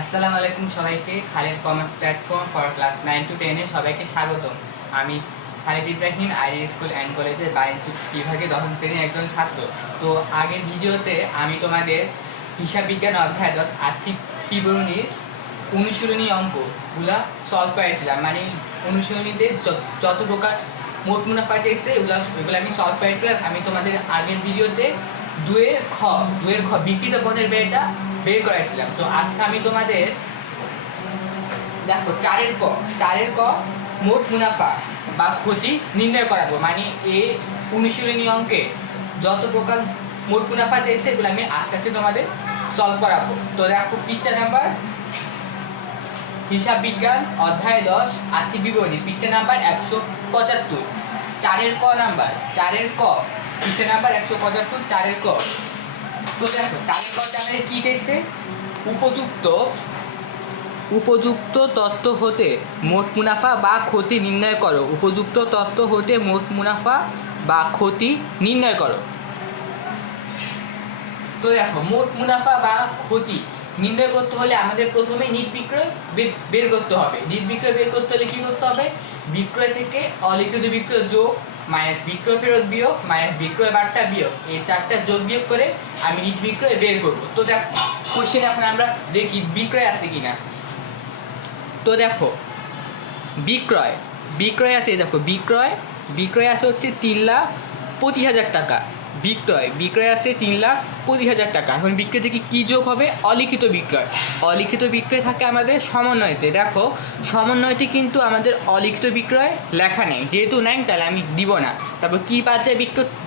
আসসালামু আলাইকুম সবাইকে। Khalid commerce platform for class 9 to 10 এ সবাইকে স্বাগতম। আমি Khalid Ibrahim ideal school and কলেজের বাণিজ্য বিভাগে 10ম শ্রেণীর একজন ছাত্র। তো আগের ভিডিওতে আমি তোমাদের হিসাব বিজ্ঞান অধ্যায় 10 আর্থিক বিবরণীর অনুশীলনী অঙ্কগুলা সলভ করেছিলাম। মানে অনুশীলনীতে যত প্রকার মোট মুনাফা চাইছে এগুলো আমি সলভ করেছিলাম। আমি তোমাদের আগের ভিডিওতে দুয়ের খ বিক্রিত পণ্যের ব্যয়টা বের করেছিলাম। তো আজকে আমি তোমাদের দেখো চারের ক মোট মুনাফা বা ক্ষতি নির্ণয় করাবো। মানে এই অনুশীলনী অঙ্কে যত প্রকার মোট মুনাফা চাইছে এগুলো আমি আস্তে আস্তে তোমাদের সলভ করাবো। তো দেখো পৃষ্ঠা নাম্বার হিসাব বিজ্ঞান অধ্যায় 10 আর্থিক বিবরণী, পৃষ্ঠা নাম্বার 175, চারের ক পৃষ্ঠা নাম্বার 175, চারের ক। তো দেখো চারের ক আমাদের কি চাইছে? উপযুক্ত তথ্য হতে মোট মুনাফা বা ক্ষতি নির্ণয় করো। উপযুক্ত তথ্য হতে মোট মুনাফা বা ক্ষতি নির্ণয় করো। তো দেখো মোট মুনাফা বা ক্ষতি নির্ণয় করতে হলে আমাদের প্রথমে নিট বিক্রয় বের করতে হবে। নিট বিক্রয় বের করতে হলে কি করতে হবে? বিক্রয় থেকে অলিখিত বিক্রয় যোগ মাইনাস বিক্রয় ফেরত বিয়োগ মাইনাস বিক্রয় বার্তা বিয়োগ, এই চারটা যোগ বিয়োগ করে আমি নিট বিক্রয় বের করব। তো দেখো কোশ্চেন এখন আমরা দেখি বিক্রয় আছে কিনা। তো দেখো বিক্রয় আছে, দেখো বিক্রয় আছে হচ্ছে 3,25,000 টাকা। বিক্রয় আছে 3,25,000 টাকা। এখন বিক্রয় থেকে কী যোগ হবে? অলিখিত বিক্রয় থাকে আমাদের সমন্বয়তে। দেখো সমন্বয়তে কিন্তু আমাদের অলিখিত বিক্রয় লেখা নেই, যেহেতু নেই তাহলে আমি দিব না। তারপর কী বাদ যায়?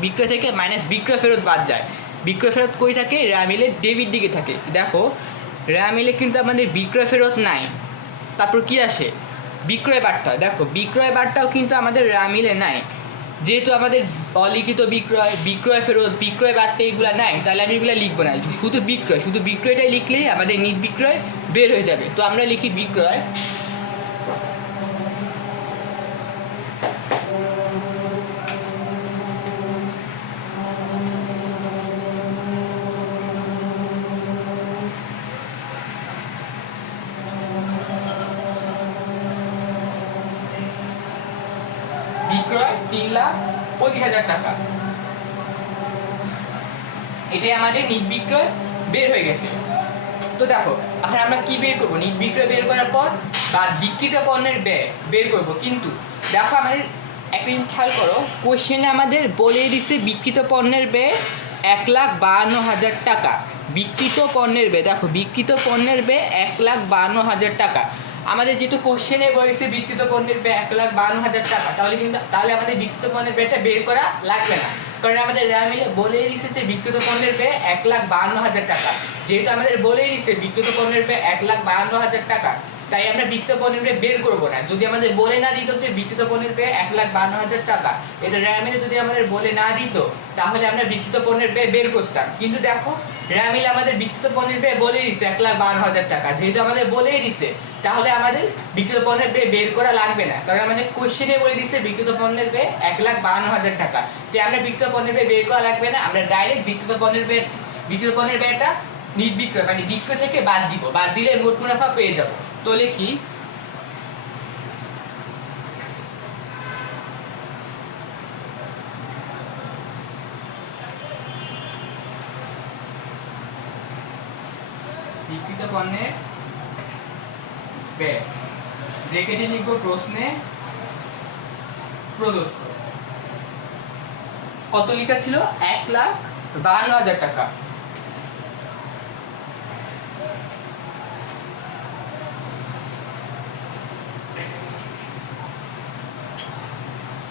বিক্রয় থেকে মাইনাস বিক্রয় ফেরত বাদ যায়। বিক্রয় ফেরত কই থাকে? রেয়ামিলের ডেবিট দিকে থাকে। দেখো রেয়ামিলে কিন্তু আমাদের বিক্রয় ফেরত নাই। তারপর কি আসে? বিক্রয় বার্তা। দেখো বিক্রয় বার্তাও কিন্তু আমাদের রেয়ামিলে নাই, যেহেতু আমাদের অলিখিত বিক্রয় ফেরত বিক্রয় বার্তা এগুলো নাই, তাহলে আমি এগুলো লিখবো না। শুধু বিক্রয়টাই লিখলেই আমাদের নিট বিক্রয় বের হয়ে যাবে। তো আমরা লিখি বিক্রয় বিক্রয় 3,25,000 টাকা। এটাই আমাদের নিট বিক্রয় বের হয়ে গেছে। তো দেখো এখন আমরা কি বের করবো? নিট বিক্রয় বের করার পর বা বিক্রিত পণ্যের ব্যয় বের করব। কিন্তু দেখো আমাদের একটা জিনিস খেয়াল করো, কোশ্চেনে আমাদের বলেই দিচ্ছে বিক্রিত পণ্যের ব্যয় 1,52,000 টাকা। বিক্রিত পণ্যের ব্যয়, দেখো বিক্রিত পণ্যের ব্যয় 1,52,000 টাকা। আমাদের যেহেতু কোশ্চেনে বলেছে বিক্রিত পণ্যের ব্যয় 1,52,000 টাকা, তাহলে আমাদের বিক্রিত পণ্যের ব্যয়টা বের করা লাগবে না, কারণ আমাদের রেয়ামিলে বলেই দিচ্ছে যে বিক্রিত পণ্যের ব্যয় 1,52,000 টাকা। যেহেতু আমাদের বলেই দিচ্ছে বিক্রিত পণ্যের ব্যয় 1,52,000 টাকা, তাই আমরা বিক্রিত পণ্যের ব্যয় বের করবো না। যদি আমাদের বলে না দিত যে বিক্রিত পণ্যের ব্যয় 1,52,000 টাকা, এটা রেয়ামিলে যদি আমাদের বলে না দিত তাহলে আমরা বিক্রিত পণ্যের ব্যয় বের করতাম। কিন্তু দেখো রেয়ামিলে আমাদের বিক্রিত পণ্যের ব্যয় বলেই দিচ্ছে 1,52,000 টাকা। যেহেতু আমাদের বলেই দিচ্ছে তাহলে আমাদের বিক্রিত পণ্যের ব্যয় বের করা লাগবে না, কারণ আমাদের কোশ্চেনে বলে দিচ্ছে বিক্রিত পণ্যের ব্যয় 1,52,000 টাকা। তাই আমরা বিক্রিত পণ্যের ব্যয় বের করা লাগবে না, আমরা ডাইরেক্ট বিক্রিত পণ্যের ব্যয়টা নিট বিক্রয় মানে বিক্রয় থেকে বাদ দিলে মোট মুনাফা পেয়ে যাব। তো লিখি বিক্রিত পণ্যের ব্যয়, ব্র্যাকেটে লিখব প্রশ্নে প্রদত্ত। কত লেখা ছিল? 1,52,000 টাকা।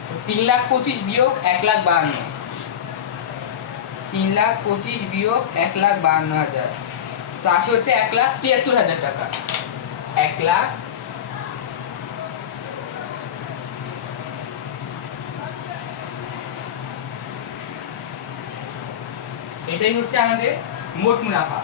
তো 3,25,000 বিয়োগ 1,52,000, 3,25,000 বিয়োগ 1,52,000, তো আসে হচ্ছে 1,73,000 টাকা। 1,00,000 এটাই হচ্ছে আমাদের মোট মুনাফা।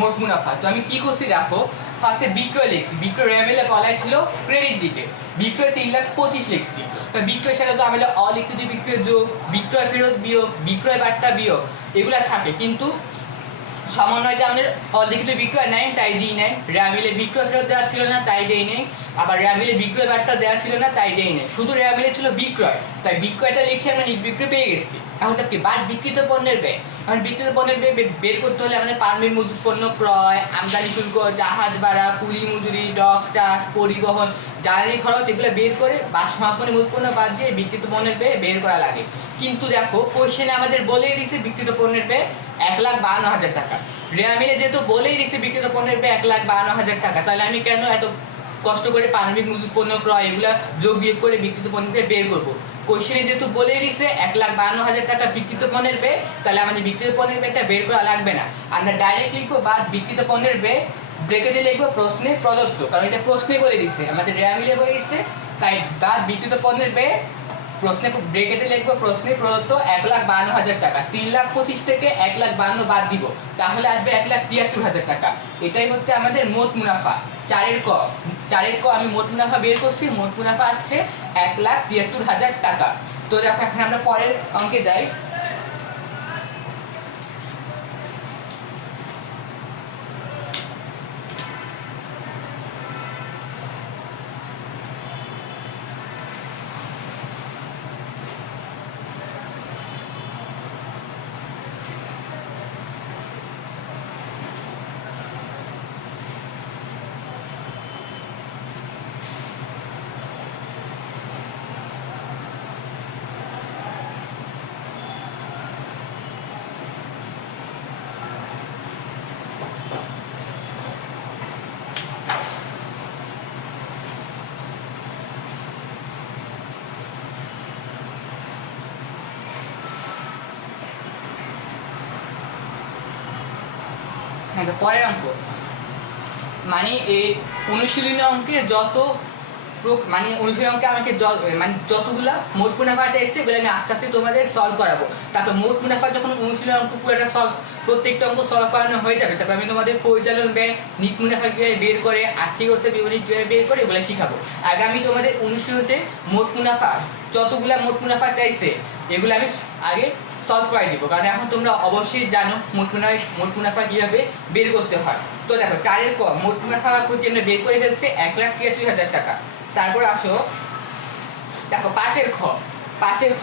মোট মুনাফা। তো আমি কি করছি দেখো, ফার্স্টে বিক্রয় লিখছি, বিক্রয় রেমিলে বলাই ছিল ক্রেডিট দিকে, বিক্রয় 3,25,000 লিখছি। তো বিক্রয় সাথে তো আমাদের অলিখিত বিক্রয় যোগ, বিক্রয় ফেরত বিয়োগ, বিক্রয় বার্তা বিয়োগ এগুলা থাকে, কিন্তু সমন্বয়টা আমাদের অলিখিত বিক্রয় নেই তাই দিই নাই, রেমিলে বিক্রয় ফেরত দেওয়া ছিল না তাই দেই নেই, আবার রেমিলে বিক্রয় বার্তা দেওয়া ছিল না তাই দেই নেই, শুধু রেমিলে ছিল বিক্রয়, তাই বিক্রয়টা লিখে আমরা নির্বিক্রয় পেয়ে গেছি। এখন কি বাদ বিক্রিত পণ্যের ব্যয়, এখন বিক্রিত পণ্যের ব্যয় বের করতে হলে আমাদের পারমিট মজুত পণ্য ক্রয়, আমদানি শুল্ক, জাহাজ ভাড়া, কুলি মজুরি, ডক চার্জ, পরিবহন, জ্বালানি খরচ এগুলো বের করে বা সমাপনী মূল পণ্য বাদ দিয়ে বিক্রিত পণ্যের ব্যয় বের করা লাগে। কিন্তু দেখো কোশ্চেনে আমাদের বলেই দিছে বিক্রিত পণ্যের ব্যয় 1,52,000 টাকা, রেমিলে যেহেতু বলেই দিছে বিক্রিত পণ্যের ব্যয় 1,52,000 টাকা, তাহলে আমি কেন এত কষ্ট করে পারমিট মজুত পণ্য ক্রয় এগুলা যোগ বিয়োগ করে বিক্রিত পণ্যের ব্যয় বের করবো? কোশ্চেনে যেহেতু বলেই দিছে 1,52,000 টাকা বিক্রিত পণ্যের ব্যয়, তাহলে আমাদের বিক্রিত পণ্যের ব্যয়টা বের করা লাগবে না, আমরা ডাইরেক্ট লিখবো বাদ বিক্রিত পণ্যের ব্যয়, ব্র্যাকেটে লিখবো প্রশ্নে প্রদত্ত, কারণ এটা প্রশ্নে বলে দিছে, আমাদের রেমিলে বলে দিছে, তাই বাদ বিক্রিত পণ্যের ব্যয় প্রশ্নে ব্র্যাকেটে লিখবো প্রশ্নে প্রদত্ত 1,52,000 টাকা, 3,25,000 থেকে 1,52,000 বাদ দিব, তাহলে আসবে 1,73,000 টাকা। এটাই হচ্ছে আমাদের মোট মুনাফা। চারের ক আমি মোট মুনাফা বের করছি, মোট মুনাফা আসছে 1,73,000 টাকা। তো দেখো এখন আমরা পরের অঙ্কে যাই। পরের অঙ্ক মানে এই অনুশীলনী অঙ্কে যত মানে অনুশীলনী অঙ্কে আমাকে মানে যতগুলা মোট মুনাফা চাইছে এগুলো আমি আস্তে আস্তে তোমাদের সলভ করাবো। তারপর মোট মুনাফা যখন অনুশীলনী অঙ্ক পুরোটা সলভ, প্রত্যেকটা অঙ্ক সলভ করানো হয়ে যাবে, তারপর আমি তোমাদের পরিচালন ব্যয়, নিট মুনাফা কীভাবে বের করে, আর্থিক অবস্থা বিবরণী কীভাবে বের করে এগুলো শিখাবো। আগে আমি তোমাদের অনুশীলনীতে মোট মুনাফা যতগুলা মোট মুনাফা চাইছে এগুলো আমি আগে সলভ করে দিব, কারণ এখন তোমরা অবশ্যই জানো মোট মুনাফা কীভাবে বের করতে হয়। তো দেখো চারের ক মোট মুনাফা বা ক্ষতি আমরা বের করে ফেলছে 1,73,000 টাকা। তারপর আসো দেখো পাঁচের খ পাঁচের খ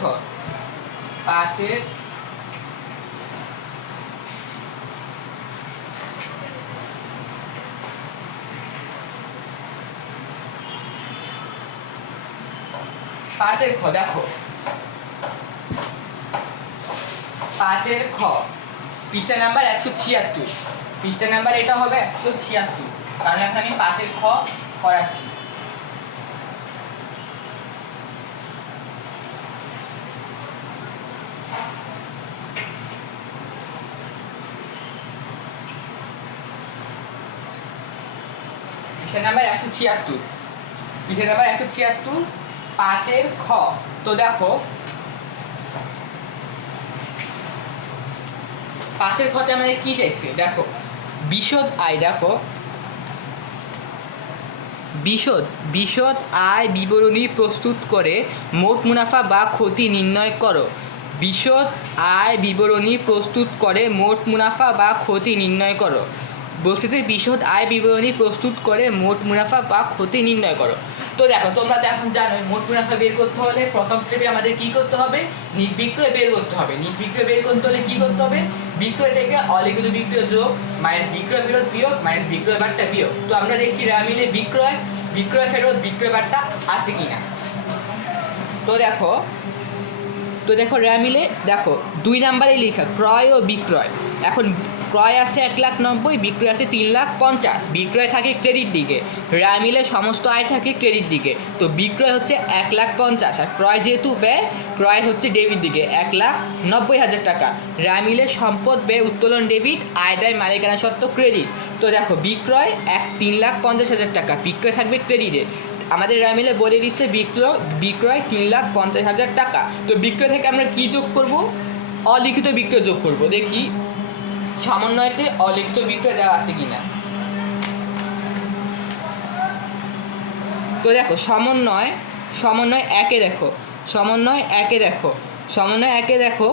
দেখো পাঁচের খ পৃষ্ঠা নাম্বার 176, পৃষ্ঠা নাম্বার এটা হবে 176, কারণ এখন আমি পাঁচের খ করাচ্ছি। পৃষ্ঠা নাম্বার 176, পৃষ্ঠা নাম্বার 176 পাঁচের খ। তো দেখো পাঁচের খতে আমাদের কি চাইছে, দেখো বিশদ আয়, দেখো বিশদ আয় বিবরণী প্রস্তুত করে মোট মুনাফা বা ক্ষতি নির্ণয় করো। বিশদ আয় বিবরণী প্রস্তুত করে মোট মুনাফা বা ক্ষতি নির্ণয় করো। বলছি যে বিশদ আয় বিবরণী প্রস্তুত করে মোট মুনাফা বা ক্ষতি নির্ণয় করো। তো দেখো তোমরা তো এখন জানো মোট মুনাফা বের করতে হলে প্রথম স্টেপে আমাদের কি করতে হবে, নির্বিক্রয় বের করতে হবে। নির্বিক্রয় বের করতে হলে কি করতে হবে, বিক্রয় থেকে অলিখিত বিক্রয় যোগ মাইনাস বিক্রয় ফেরত বিয়োগ মাইনাস বিক্রয় বার্তা বিয়োগ। তো আমরা দেখি মিলে বিক্রয় ফেরত বিক্রয় বার্তা আসে কিনা। তো দেখো মিলে দেখো 2 নাম্বারে লেখা ক্রয় ও বিক্রয়। এখন ক্রয় আছে 1,90,000, বিক্রয় আছে 3,50,000, বিক্রয় থাকে ক্রেডিট দিকে, মিলে সমস্ত আয় থাকে ক্রেডিট দিকে। তো বিক্রয় হচ্ছে 1,50,000 আর ক্রয় যেহেতু ব্যয়, ক্রয় হচ্ছে ডেবিট দিকে 1,90,000 টাকা। মিলে সম্পদ ব্যয় উত্তোলন ডেবিট, আয় দায় মালিকানা সত্ত্ব ক্রেডিট। তো দেখো বিক্রয় 3,50,000 টাকা, বিক্রয় থাকবে ক্রেডিটে। আমাদের মিলে বলে দিচ্ছে বিক্রয় 3,50,000 টাকা। তো বিক্রয় থেকে আমরা কি যোগ করব, অলিখিত বিক্রয় যোগ করব। দেখি সমন্বয়তে অলিখিত বিক্রয় দেওয়া আছে কিনা। তো দেখো সমন্বয় একে দেখো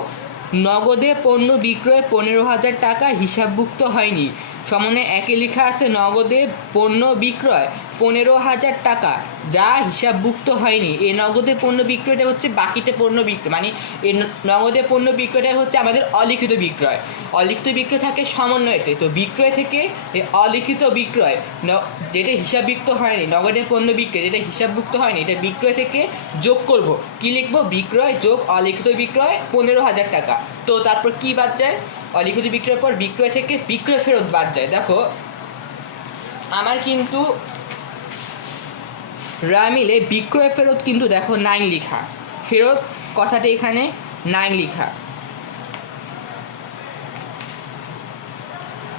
নগদে পণ্য বিক্রয় 15,000 টাকা হিসাবভুক্ত হয়নি। সমন্বয় একে লেখা আছে নগদে পণ্য বিক্রয় 15,000 টাকা যা হিসাবভুক্ত হয়নি। এই নগদে পণ্য বিক্রয়টা হচ্ছে বাকিতে পণ্য বিক্রয়, মানে এই নগদে পণ্য বিক্রয়টা হচ্ছে আমাদের অলিখিত বিক্রয়। অলিখিত বিক্রয় থাকে সমন্বয়তে, তো বিক্রয় থেকে এই অলিখিত বিক্রয় যেটা হিসাবভুক্ত হয়নি, নগদে পণ্য বিক্রয় যেটা হিসাবভুক্ত হয়নি, এটা বিক্রয় থেকে যোগ করব। কি লিখবো? বিক্রয় যোগ অলিখিত বিক্রয় 15,000 টাকা। তো তারপর কি বাদ যায়? অলিখিত বিক্রয়ের পর বিক্রয় থেকে বিক্রয় ফেরত বাদ যায়। দেখো আমার কিন্তু রামিলে বিক্রয় ফেরত কিন্তু দেখো 9 লেখা, ফেরত কথাটা এখানে 9 লেখা,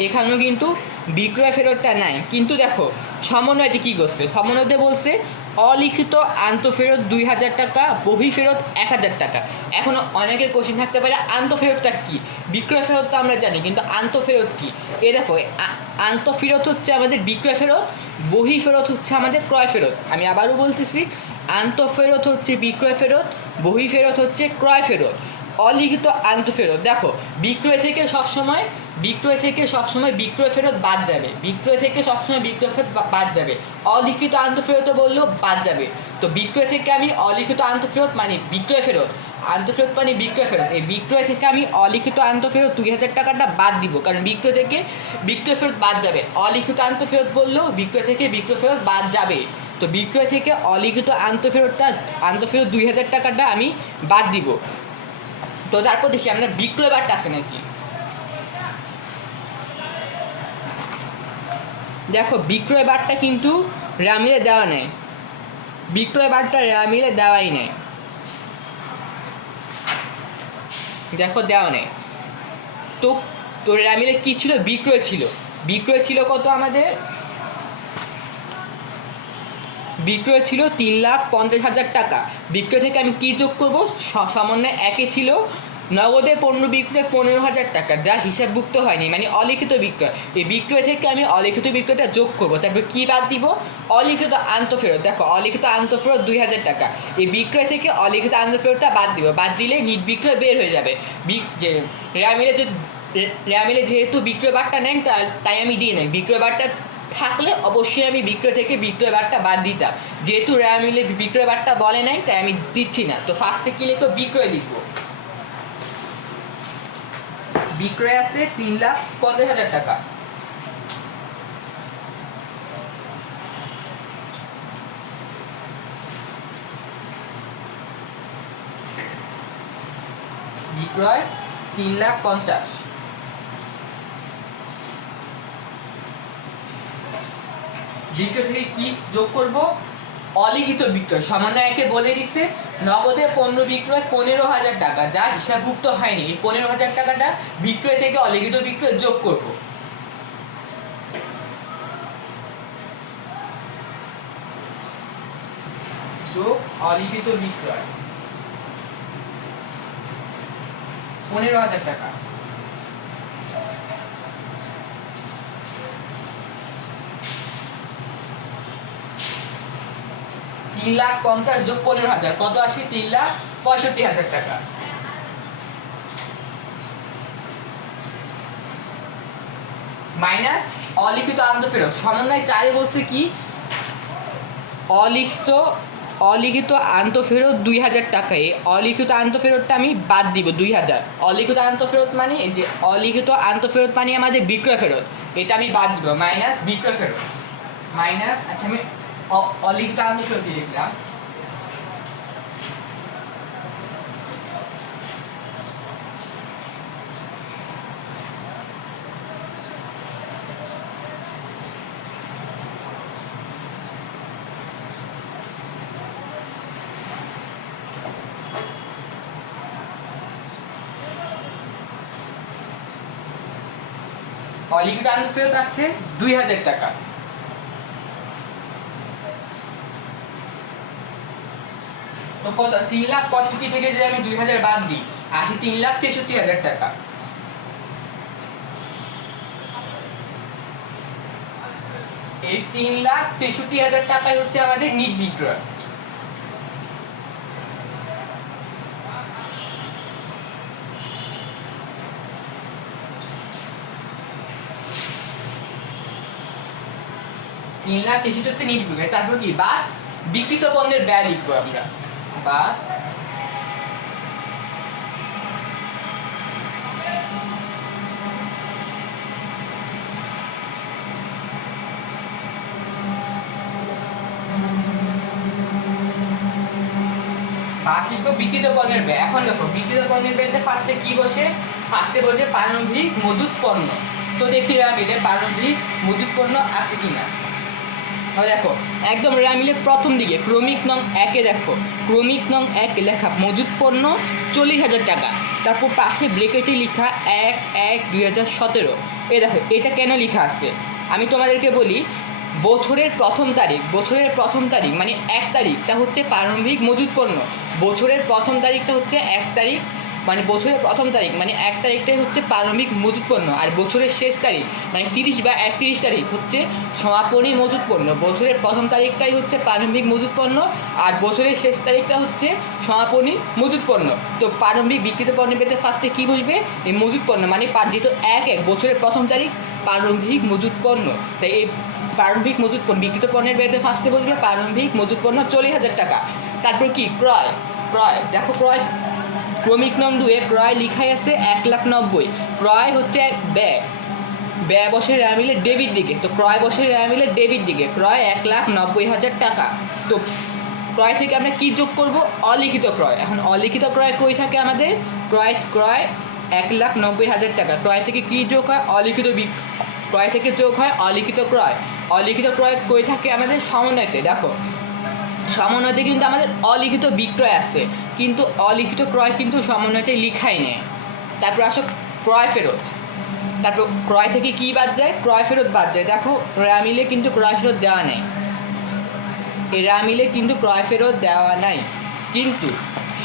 এখানেও কিন্তু বিক্রয় ফেরতটা নাই। কিন্তু দেখো সমন্বয়টি কী করছে? সমন্বয়তে বলছে অলিখিত আন্তঃফেরত 2,000 টাকা, বহি ফেরত 1,000 টাকা। এখন অনেকের কোশ্চেন থাকতে পারে আন্তঃফেরতটা কী? বিক্রয় ফেরত তো আমরা জানি, কিন্তু আন্তঃফেরত কী? এ দেখো আন্তঃফেরত হচ্ছে আমাদের বিক্রয় ফেরত, বহি ফেরত হচ্ছে আমাদের ক্রয় ফেরত। আমি আবারও বলতেছি, আন্তঃফেরত হচ্ছে বিক্রয় ফেরত, বহি ফেরত হচ্ছে ক্রয় ফেরত। অলিখিত আন্তঃফেরত দেখো বিক্রয় থেকে সবসময় বিক্রয় ফেরত বাদ যাবে, বিক্রয় থেকে সবসময় বিক্রয় ফেরত বাদ যাবে। অলিখিত আন্তঃফেরত বললেও বাদ যাবে। তো বিক্রয় থেকে আমি অলিখিত আন্তঃফেরত মানে বিক্রয় ফেরত, আন্তঃফেরত মানে বিক্রয় ফেরত, এই বিক্রয় থেকে আমি অলিখিত আন্তঃফেরত 2,000 টাকাটা বাদ দিব, কারণ বিক্রয় থেকে বিক্রয় ফেরত বাদ যাবে। অলিখিত আন্তঃফেরত বললেও বিক্রয় থেকে বিক্রয় ফেরত বাদ যাবে। তো বিক্রয় থেকে অলিখিত আন্তঃফেরত 2,000 টাকাটা আমি বাদ দিব। তো তারপর দেখি আমরা বিক্রয় বারটা আছে নাকি। দেখো বিক্রয় বারটা কিন্তু রামিলে দেওয়া নেই, বিক্রয় বারটা রামিলে দেওয়াই নেই, দেখো দেওয়া নেই। তো রামিলে কি ছিল? বিক্রয় ছিল। বিক্রয় ছিল কত আমাদের? বিক্রয় ছিল 3,50,000 টাকা। বিক্রয় থেকে আমি কি যোগ করব? সমন্বয় একে ছিল নগদে পণ্য বিক্রয় 15,000 টাকা যা হিসাবভুক্ত হয়নি, মানে অলিখিত বিক্রয়। এই বিক্রয় থেকে আমি অলিখিত বিক্রয়টা যোগ করব। তারপর কি বাদ দিব? অলিখিত আন্তঃফেরত। দেখো অলিখিত আন্তঃফেরত 2,000 টাকা, এই বিক্রয় থেকে অলিখিত আন্তঃফেরতটা বাদ দিব। বাদ দিলে নিট বিক্রয় বের হয়ে যাবে। যে রামিলে যেহেতু বিক্রয় বারটা নেন, তাই আমি দিয়ে নেই। বিক্রয় বারটা থাকলে অবশ্যই আমি বিক্রয় থেকে বিক্রয় বারটা বাদ দিতাম। যেহেতু রামিলে বিক্রয় বারটা বলে নাই, তাই আমি দিচ্ছি না। তো ফার্স্টে কি লিখবো? বিক্রয় লিখবো। বিক্রয় আছে 3,50,000 টাকা। বিক্রয় 3,50,000। বিক্রয় থেকে কি যোগ করব? অলিখিত বিক্রয়। সমন্বয় একে বলে দিচ্ছে নগদে পণ্য বিক্রয় 15,000 টাকা যা হিসাবভুক্ত হয়নি, এই 15,000 টাকাটা বিক্রয় থেকে অলিখিত বিক্রয় যোগ করব। যোগ অলিখিত বিক্রয় 15,000 টাকা। $3,50,000 যোগ 15,000 কত আসে? 3,65,000 টাকা। মাইনাস অলিখিত আন্তঃফেরত। সমন্বয় 4 বলছে কি? অলিখিত আন্তঃফেরত 2,000 টাকা। এই অলিখিত আন্তঃফেরতটা আমি বাদ দিব 2,000। অলিখিত আন্তঃফেরত মানে এই যে অলিখিত আন্তঃফেরত মানে আমাদের বিক্রয় ফেরত, এটা আমি বাদ দিব। মাইনাস বিক্রয় ফেরত, মাইনাস, আচ্ছা আমি অলিখিত আন্তঃফেরত লিখলাম। অলিখিত আন্তঃফেরত আছে 2,000 টাকা। তো কত? 3,65,000 থেকে যদি আমি 2,000 বাদ দিই, আসে 3,63,000 টাকা। এই 3,63,000 টাকায় হচ্ছে আমাদের নিট বিক্রয়। হচ্ছে নিট বিক্রয়। তারপর কি বা বিক্রিত পণ্যের ব্যয় লিখবো আমরা, বা লিখবো বিক্রিত পণ্যের ব্যয়। এখন দেখো বিক্রিত পণ্যের ব্যয়তে ফার্স্টে কি বসে? ফার্স্টে বসে প্রারম্ভিক মজুত পণ্য। তো দেখি মিলে প্রারম্ভিক মজুত পণ্য আছে কিনা। দেখো একদম মিলে প্রথম দিকে ক্রমিক নং 1-এ দেখো, ক্রমিক নং 1-এ লেখা মজুত পণ্য 40,000 টাকা। তারপর পাশে ব্রেকেটে লেখা 1/1/2017। এই দেখো এটা কেন লেখা আছে আমি তোমাদেরকে বলি। বছরের প্রথম তারিখ মানে 1 তারিখটা হচ্ছে প্রারম্ভিক মজুত পণ্য। বছরের প্রথম তারিখটা হচ্ছে 1 তারিখ, মানে বছরের প্রথম তারিখ মানে 1 তারিখটাই হচ্ছে প্রারম্ভিক মজুত পণ্য। আর বছরের শেষ তারিখ মানে 30 বা 31 তারিখ হচ্ছে সমাপনী মজুত পণ্য। বছরের প্রথম তারিখটাই হচ্ছে প্রারম্ভিক মজুত পণ্য, আর বছরের শেষ তারিখটা হচ্ছে সমাপনী মজুত পণ্য। তো প্রারম্ভিক বিক্রিত পণ্যের পেতে ফার্স্টে কী বসবে? এই মজুত পণ্য, মানে যেহেতু 1/1 বছরের প্রথম তারিখ প্রারম্ভিক মজুত পণ্য, তাই এই প্রারম্ভিক মজুত পণ্য বিক্রিত পণ্যের বেতে ফার্স্টে বসবে প্রারম্ভিক মজুত পণ্য 40,000 টাকা। তারপর কি ক্রয়, দেখো ক্রয় ক্রমিক নং 2-এ ক্রয় লিখাই আছে 1,90,000। ক্রয় হচ্ছে ব্যয় বসে মিলে ডেবিট দিকে, তো ক্রয় বসে মিলে ডেবিট দিকে, ক্রয় 1,90,000 টাকা। তো ক্রয় থেকে আমরা কি যোগ করব? অলিখিত ক্রয়। এখন অলিখিত ক্রয় কই থাকে আমাদের? ক্রয় 1,90,000 টাকা। ক্রয় থেকে কি যোগ হয়? ক্রয় থেকে যোগ হয় অলিখিত ক্রয়। অলিখিত ক্রয় কই থাকে আমাদের? সমন্বয়তে। দেখো সমন্বয়তে কিন্তু আমাদের অলিখিত বিক্রয় আছে, কিন্তু অলিখিত ক্রয় কিন্তু সমন্বয়তে লিখাই নেই। তারপর আসো ক্রয় ফেরত। তারপর ক্রয় থেকে কি বাদ যায়? ক্রয় ফেরত বাদ যায়। দেখো মিলে কিন্তু ক্রয় ফেরত দেওয়া নেই, মিলে কিন্তু ক্রয় ফেরত দেওয়া নাই। কিন্তু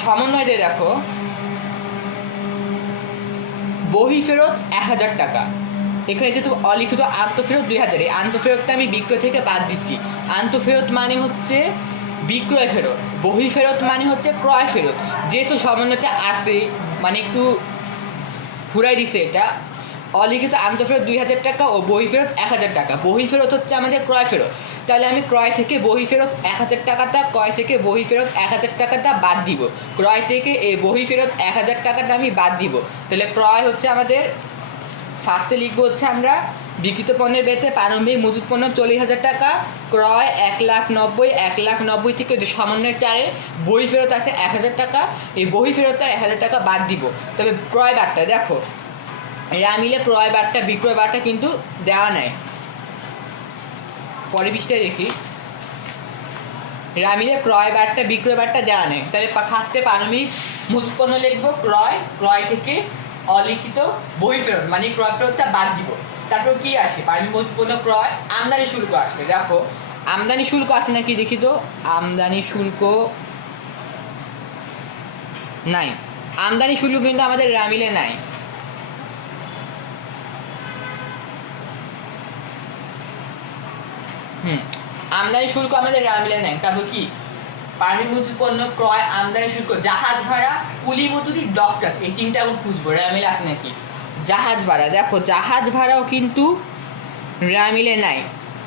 সমন্বয়তে দেখো বহি ফেরত 1,000 টাকা। এখানে যেহেতু অলিখিত আন্তঃফেরত 2,000, এই আন্তঃফেরতটা আমি বিক্রয় থেকে বাদ দিচ্ছি। আন্তঃফেরত মানে হচ্ছে বিক্রয় ফেরত, বহি ফেরত মানে হচ্ছে ক্রয় ফেরত। যেহেতু সমন্বয়তে আসে মানে একটু ঘুরাই দিছে এটা। অলিখিত আন্তঃফেরত 2,000 টাকা ও বহি ফেরত 1,000 টাকা। বহি ফেরত হচ্ছে আমাদের ক্রয় ফেরত, তাহলে আমি ক্রয় থেকে বহি ফেরত 1,000 টাকাটা, ক্রয় থেকে বহি ফেরত 1,000 টাকাটা বাদ দিব। ক্রয় থেকে এই বহি ফেরত 1,000 টাকাটা আমি বাদ দিব। তাহলে ক্রয় হচ্ছে আমাদের ফার্স্টে লিখবো হচ্ছে আমরা বিক্রিত পণ্যের বেতে প্রারম্ভিক মজুত পণ্য 40,000 টাকা। ক্রয় 1,90,000 থেকে যে সমন্বয় 4-এ বহি ফেরত আছে 1,000 টাকা, এই বহি ফেরতটা 1,000 টাকা বাদ দিব। তবে ক্রয় বারটা দেখো মিলে ক্রয় বারটা বিক্রয় বারটা কিন্তু দেওয়া নাই। পরে পৃষ্ঠায় দেখি মিলে ক্রয় বারটা বিক্রয় বারটা দেওয়া নেই। তাহলে ফার্স্টে প্রারম্ভিক মজুত পণ্য লিখবো ক্রয় থেকে অলিখিত বহি ফেরত মানে ক্রয় ফেরতটা বাদ দিব। তারপর কি আসে? প্রারম্ভিক মজুত পণ্য ক্রয় আমদানি শুল্ক আসবে। দেখো আমদানি শুল্ক আসে নাকি দেখি তো। আমদানি শুল্ক নাই, আমদানি শুল্ক কিন্তু আমাদের মিলে নাই। আমদানি শুল্ক আমাদের মিলে নাই। তারপর কি প্রারম্ভিক মজুত পণ্য ক্রয় আমদানি শুল্ক, জাহাজ ভাড়া, কুলি মজুরি, ডক্টরস, এই তিনটা এখন খুঁজবো মিলে আসে নাকি। জাহাজ ভাড়া, দেখো জাহাজ ভাড়াও কিন্তু মিলে নাই,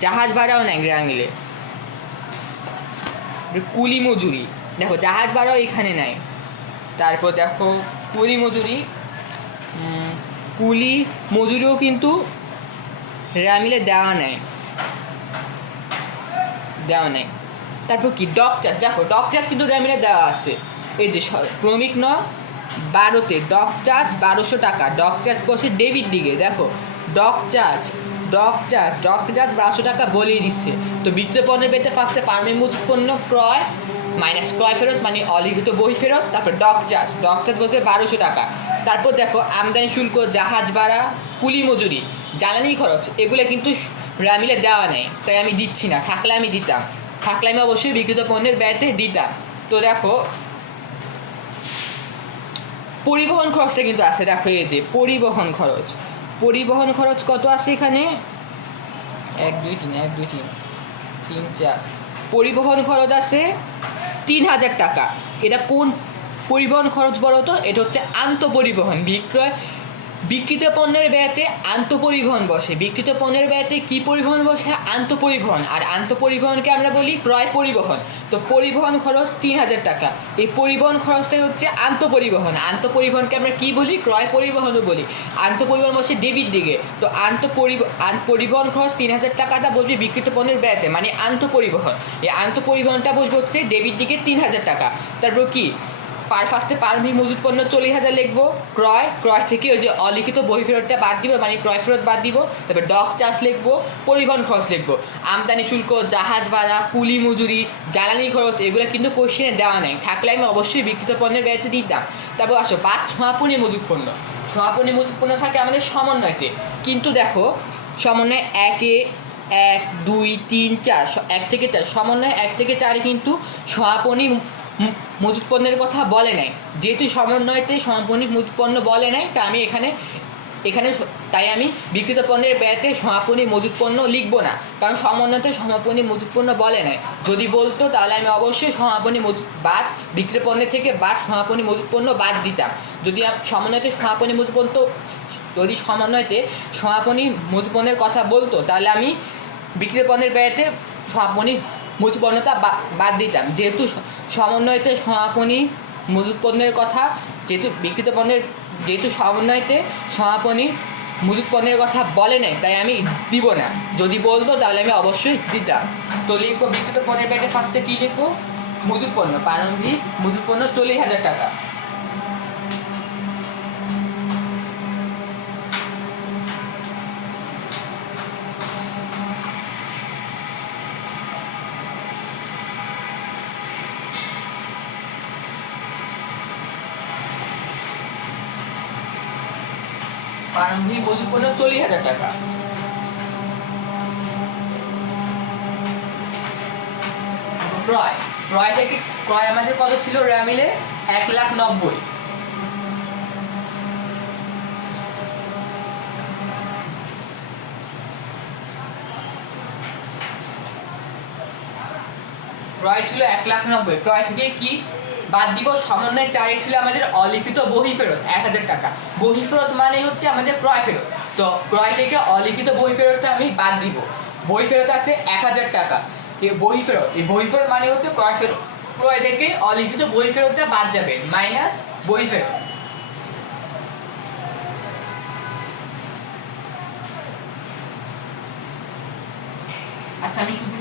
জাহাজ ভাড়াও নাই মিলে। কুলি মজুরি, দেখো জাহাজ ভাড়াও এখানে নাই। তারপর দেখো কুলি মজুরিও কিন্তু মিলে দেওয়া নেই। তারপর কি ডক্টরস, দেখো ডক্টরস কিন্তু মিলে দেওয়া আছে। এই যে ক্রমিক নং 12-তে ডক্টরস 1,200 টাকা। ডক্টরস বসে ডেবিট দিকে, দেখো ডক্টরস 1,200 টাকা বলেই দিচ্ছে। তো বিক্রিত পণ্যের পেতে ফার্স্টে প্রারম্ভিক মজুত পণ্য ক্রয় মাইনাস ক্রয় ফেরত মানে অলিখিত বহি ফেরত, তারপর ডক্টরস বসে 1,200 টাকা। তারপর দেখো আমদানি শুল্ক, জাহাজ ভাড়া, কুলি মজুরি, জ্বালানি খরচ, এগুলো কিন্তু মিলে দেওয়া নেই, তাই আমি দিচ্ছি না। থাকলে আমি দিতাম, থাকলে আমি অবশ্যই বিক্রিত পণ্যের ব্যয়তে দিতাম। তো দেখো পরিবহন খরচটা কিন্তু আছে। দেখো এই যে পরিবহন খরচ কত আছে এখানে? 1 2 3 1 2 3 3 4 পরিবহন খরচ আছে 3000 টাকা। এটা কোন পরিবহন খরচ বলো তো? এটা হচ্ছে আন্তঃপরিবহন। বিক্রিত পণ্যের ব্যয়তে আন্তঃপরিবহন বসে। বিক্রিত পণ্যের ব্যয়তে কি পরিবহন বসে? আন্তঃপরিবহন। আর আন্তঃপরিবহনকে আমরা বলি ক্রয় পরিবহন। তো পরিবহন খরচ 3000 টাকা। এই পরিবহন খরচটাই হচ্ছে আন্তঃপরিবহন। আন্তঃপরিবহনকে আমরা কি বলি? ক্রয় পরিবহনও বলি। আন্তঃপরিবহন বসে ডেবিট দিকে। তো পরিবহন খরচ 3000 টাকাটা বসবে বিক্রিত পণ্যের ব্যয়তে, মানে আন্তঃপরিবহন। এই আন্তঃপরিবহনটা বসবে হচ্ছে ডেবিট দিকে 3000 টাকা। তারপর কি ফার্স্টে প্রারম্ভিক মজুত পণ্য 40,000 লিখবো। ক্রয় থেকে ওই যে অলিখিত বহিঃফেরতটা বাদ দিব, মানে ক্রয় ফেরত বাদ দিব। তারপর ডক চার্জ লিখবো, পরিবহন খরচ লিখবো। আমদানি শুল্ক, জাহাজ ভাড়া, কুলি মজুরি, জ্বালানি খরচ এগুলো কিন্তু কোশ্চেনে দেওয়া নেই। থাকলে আমি অবশ্যই বিক্রিত পণ্যের ব্যয়তে দিতাম। তারপর আসো সমাপনী মজুত পণ্য। সমাপনী মজুত পণ্য থাকে আমাদের সমন্বয়তে। কিন্তু দেখো সমন্বয় 1 2 3 4 1 থেকে 4 সমন্বয় 1 থেকে 4 কিন্তু সমাপনী মজুত পণ্যের কথা বলে নাই। যেহেতু সমন্বয়তে সমাপনী মজুত পণ্য বলে নাই, তা আমি এখানে তাই আমি বিক্রিত পণ্যের ব্যয়তে সমাপনী মজুত পণ্য লিখবো না, কারণ সমন্বয়তে সমাপনী মজুত পণ্য বলে নাই। যদি বলতো তাহলে আমি অবশ্যই সমাপনী মজুত বাদ বিক্রিত পণ্যের থেকে সমাপনী মজুত পণ্য বাদ দিতাম। যদি সমন্বয়তে সমাপনী মজুত পণ্য সমাপনী মজুত পণ্যের কথা বলতো, তাহলে আমি বিক্রিত পণ্যের ব্যয়তে সমাপনী মজুত পণ্যটা বাদ দিতাম। যেহেতু সমন্বয়তে সমাপনী মজুত পণ্যের কথা যেহেতু সমন্বয়তে সমাপনী মজুত পণ্যের কথা বলে নাই, তাই আমি দিব না। যদি বলতো তাহলে আমি অবশ্যই দিতাম। তো লিখবো বিক্রিত পণ্যের ব্যয়তে ফার্স্টে কী লিখবো? মজুত পণ্য। প্রারম্ভিক মজুত পণ্য 40,000 টাকা। প্রারম্ভিক মজুত পণ্য 40,000 টাকা। ক্রয় আমাদের কত ছিল রেয়া মিলে? 1,90,000। ক্রয় ছিল 1,90,000। ক্রয় থেকে কি বাদ দিব? সমন্বয় 4 ছিল আমাদের অলিখিত বহিঃফেরত 1000 টাকা। বহিঃফেরত মানে হচ্ছে আমাদের ক্রয় ফেরত। তো ক্রয় থেকে অলিখিত বহিঃফেরতটা আমি বাদ দিব। বহিঃফেরত আছে 1000 টাকা। এই বহিঃফেরত মানে হচ্ছে ক্রয় ফেরত। ক্রয় থেকে অলিখিত বহিঃফেরতটা বাদ যাবে, মাইনাস বহিঃফেরত। আচ্ছা, আমি শুধু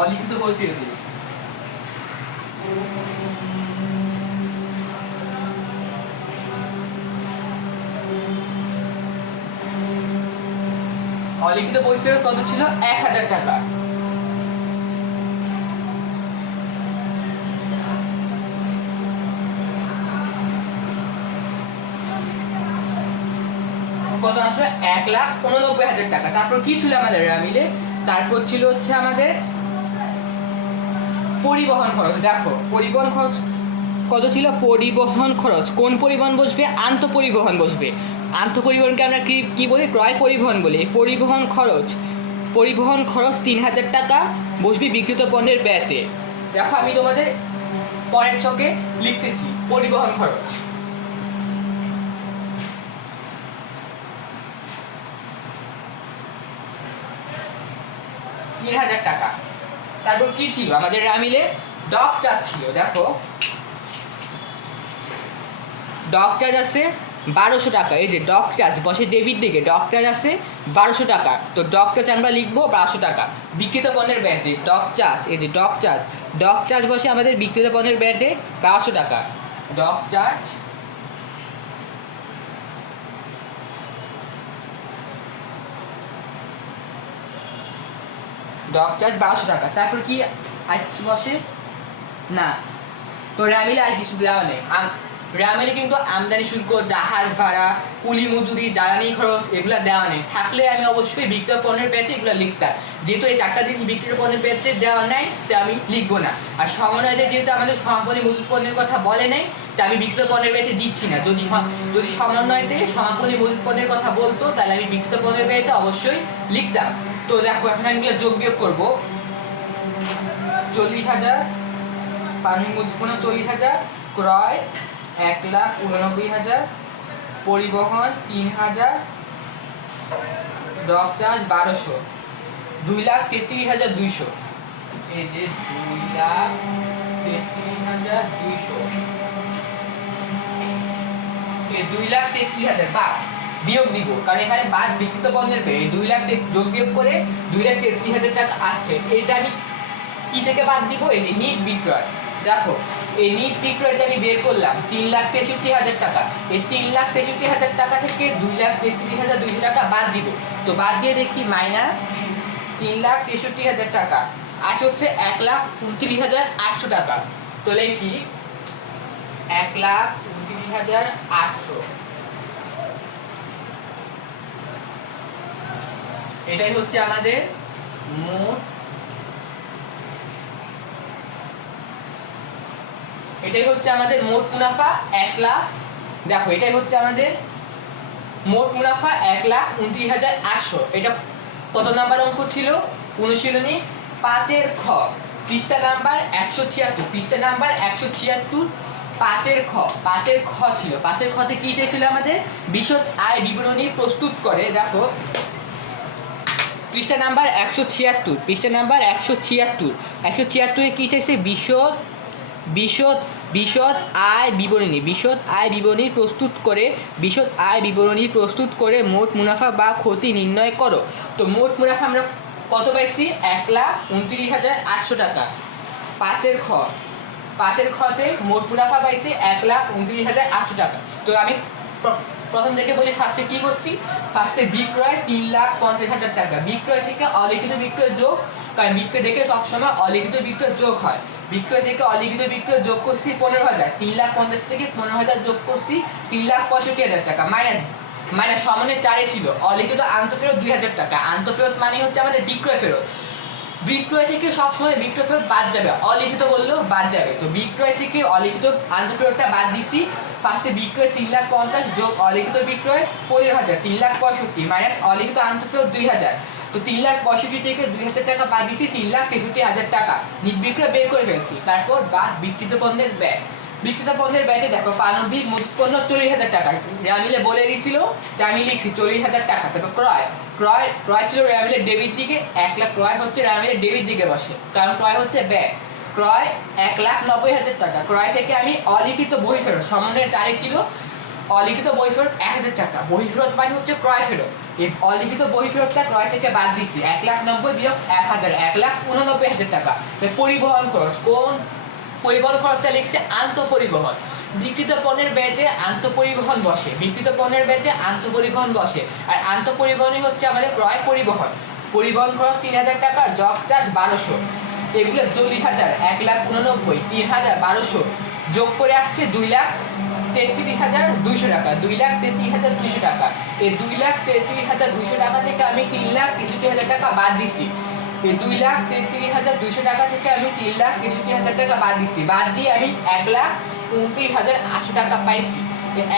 অলিখিত বহিঃফেরত দিব। অলিখিত বহিঃফেরত কত ছিল? 1000 টাকা। কত আসবে? 1,89,000 টাকা। তারপর কি ছিল আমাদের মিলে? তারপর ছিল হচ্ছে আমাদের পরিবহন খরচ। দেখো পরিবহন খরচ কত ছিল? পরিবহন খরচ কোন পরিবহন বসবে? আন্তঃপরিবহন বসবে। আন্তঃপরিবহনকে আমরা কি বলি? ক্রয় পরিবহন বলি। পরিবহন খরচ 3000 টাকা বসবে বিক্রিত পণ্যের ব্যয়তে। দেখো আমি তোমাদের পরের ছকে লিখতেছি পরিবহন খরচ। টাকা। তারপর কি ছিল আমাদের রামিলে? ডক চার্জ ছিল। দেখো ডক চার্জ আছে 1200 টাকা। এই যে ডক চার্জ বসে ডেবিট দিকে, ডক চার্জ আছে 1200 টাকা। তো ডক চার্জ আমরা লিখবো 1200 টাকা বিক্রিত পণ্যের ব্যয়তে। ডক চার্জ বসে আমাদের বিক্রিত পণ্যের ব্যয়তে 1200 টাকা। ডক চার্জ ডক চার্জ 1200 টাকা। তারপর কি আর কিছু বসে না? তো র্যামিলে আর কিছু দেওয়া নেই। র্যামিলে কিন্তু আমদানি শুল্ক, জাহাজ ভাড়া, কুলি মজুরি, জ্বালানি খরচ এগুলো দেওয়া নেই। থাকলে আমি অবশ্যই বিক্রিত পণ্যের ব্যয়তে এগুলো লিখতাম। যেহেতু এই 4টা জিনিস বিক্রিত পণ্যের ব্যয়তে দেওয়া নেই, তাই আমি লিখবো না। আর সমন্বয়তে যেহেতু আমাদের সমাপনী মজুত পণ্যের কথা বলে নেই, তা আমি বিক্রিত পণ্যের ব্যয়তে দিচ্ছি না। যদি সমন্বয়তে সমাপনী মজুত পণ্যের কথা বলতো তাহলে আমি বিক্রিত পণ্যের ব্যয়তে অবশ্যই লিখতাম। তো দেখো এখন আমি এগুলো যোগ বিয়োগ করবো। 40,000, পানি মজুত পণ্য 40,000, ক্রয় 1,89,000, পরিবহন 3,000, ডক চার্জ 1200, 2,33,200। এই যে 2,33,200, এই 2,33,000 বাদ বিয়োগ দিব, কারণ এখানে বাদ বিক্রিত পণ্যের ব্যয় 2 লাখ যোগ বিয়োগ করে 2,33,000 টাকা আসছে। এটা আমি কি থেকে বাদ দিব? এই যে নিট বিক্রয়। দেখো এই নিট বিক্রয় যে আমি বের করলাম 3,63,000 টাকা, এই 3,63,000 টাকা থেকে 2,33,200 টাকা বাদ দিব। তো বাদ দিয়ে দেখি মাইনাস 3,63,000 টাকা আসে হচ্ছে 1,29,800 টাকা। তো লিখি 1,29,800। এটাই হচ্ছে আমাদের মোট, এটাই হচ্ছে আমাদের মোট মুনাফা 1 লাখ। দেখো এটাই হচ্ছে আমাদের মোট মুনাফা 1,29,800। এটা কত নাম্বার অঙ্ক ছিল? অনুশীলনী 5-এর খ, পৃষ্ঠা নাম্বার 176, পৃষ্ঠা নাম্বার 176, 5-এর খ, 5-এর খ ছিল। 5-এর খতে কি চাইছিল আমাদের? বিশদ আয় বিবরণী প্রস্তুত করে। দেখো পৃষ্ঠা নাম্বার 176, পৃষ্ঠা নাম্বার 176 কি চাইছে? বিশদ আয় বিবরণী, বিশদ আয় বিবরণী প্রস্তুত করে, বিশদ আয় বিবরণী প্রস্তুত করে মোট মুনাফা বা ক্ষতি নির্ণয় করো। তো মোট মুনাফা আমরা কত পাইছি? 1,29,800 টাকা। 5-এর খ, 5-এর খতে মোট মুনাফা পাইছি 1,29,800 টাকা। তো আমি প্রথম থেকে বলি, ফার্স্টে কি করছি? ফার্স্টে বিক্রয় 3,50,000 টাকা, বিক্রয় থেকে অলিখিত বিক্রয় যোগ, কারণ বিক্রয় থেকে সবসময় অলিখিত বিক্রয় যোগ হয়। বিক্রয় থেকে অলিখিত বিক্রয় যোগ করছি 15,000, 3,50,000 থেকে 15,000 যোগ করছি 3,65,000 টাকা, মাইনাস সমানে 4-এ ছিল অলিখিত আন্তঃফেরত 2,000 টাকা। আন্তঃফেরত মানে হচ্ছে আমাদের বিক্রয় ফেরত। বিক্রয় থেকে সবসময় বিক্রয় ফেরত বাদ যাবে, অলিখিত বললেও বাদ যাবে। তো বিক্রয় থেকে অলিখিত আন্তঃফেরতটা বাদ দিছি। ফার্স্টে বিক্রয় 3,50,000 যোগ অলিখিত বিক্রয় 15,000, 3,65,000 মাইনাস অলিখিত আন্তঃফেরত 2,000। তো 3,65,000 থেকে 2,000 টাকা বাদ দিছি, 3,63,000 টাকা নিট বিক্রয় বের করে ফেলছি। তারপর বাদ বিক্রিত পণ্যের ব্যয়। বিক্রিত পণ্যের ব্যয়তে দেখো প্রারম্ভিক মজুত পণ্য 40,000 টাকা, রামিলে বলে দিয়েছিল যে আমি লিখছি 40,000 টাকা। তারপর ক্রয় ছিল রামিলের ডেবিট দিকে, 1 লাখ ক্রয় হচ্ছে রামিলের ডেবিট দিকে বসে, কারণ ক্রয় হচ্ছে ব্যয়। ক্রয় 1,90,000 টাকা। ক্রয় থেকে আমি অলিখিত বহিঃফেরত সমন্বয়ের 4-এ ছিল অলিখিত বহিঃফেরত 1,000 টাকা। বহিঃফেরত মানে হচ্ছে ক্রয় ফেরত। এই অলিখিত বহিঃফেরতটা ক্রয় থেকে বাদ দিছি, 1,90,000 বিয়োগ 1,000, 1,89,000 টাকা। পরিবহন খরচ, কোন পরিবহন খরচটা লিখছে? আন্তঃপরিবহন। বিক্রিত পণ্যের ব্যয়তে আন্তঃপরিবহন বসে, বিক্রিত পণ্যের ব্যয়তে আন্তঃপরিবহন বসে। আর আন্তঃপরিবহনই হচ্ছে আমাদের ক্রয় পরিবহন। পরিবহন খরচ 3,000 টাকা, জব চার্জ 1200, এগুলো 40,000, 1,89,000, 3,000, 1200 যোগ করে আসছে 2,33,200 টাকা, 2,33,200 টাকা। এই 2,33,200 টাকা থেকে আমি 3,63,000 টাকা বাদ দিছি। এই 2,33,200 টাকা থেকে আমি 3,63,000 টাকা বাদ দিছি। বাদ দিয়ে আমি 1,29,800 টাকা পাইছি।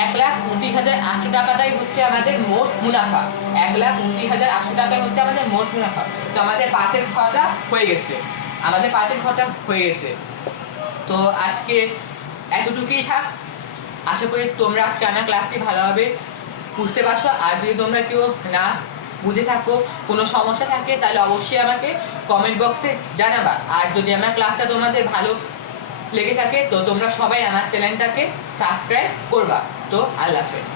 1,29,800 টাকাটাই হচ্ছে আমাদের মোট মুনাফা। 1,29,800 টাকাই হচ্ছে আমাদের মোট মুনাফা। তো আমাদের 5-এর খটা হয়ে গেছে, আমাদের 5-এর খটা হয়ে গেছে। তো আজকে এতটুকুই থাক। আশা করি তোমরা আজকে আমার ক্লাসটি ভালোভাবে বুঝতে পারছো। আর যদি তোমরা কেউ না বুঝে থাকো, কোনো সমস্যা থাকে, তাহলে অবশ্যই আমাকে কমেন্ট বক্সে জানাবা। আর যদি আমার ক্লাসটা তোমাদের ভালো লেগে থাকে তো তোমরা সবাই আমার চ্যানেলটাকে সাবস্ক্রাইব করবা। তো আল্লাহ হাফেজ।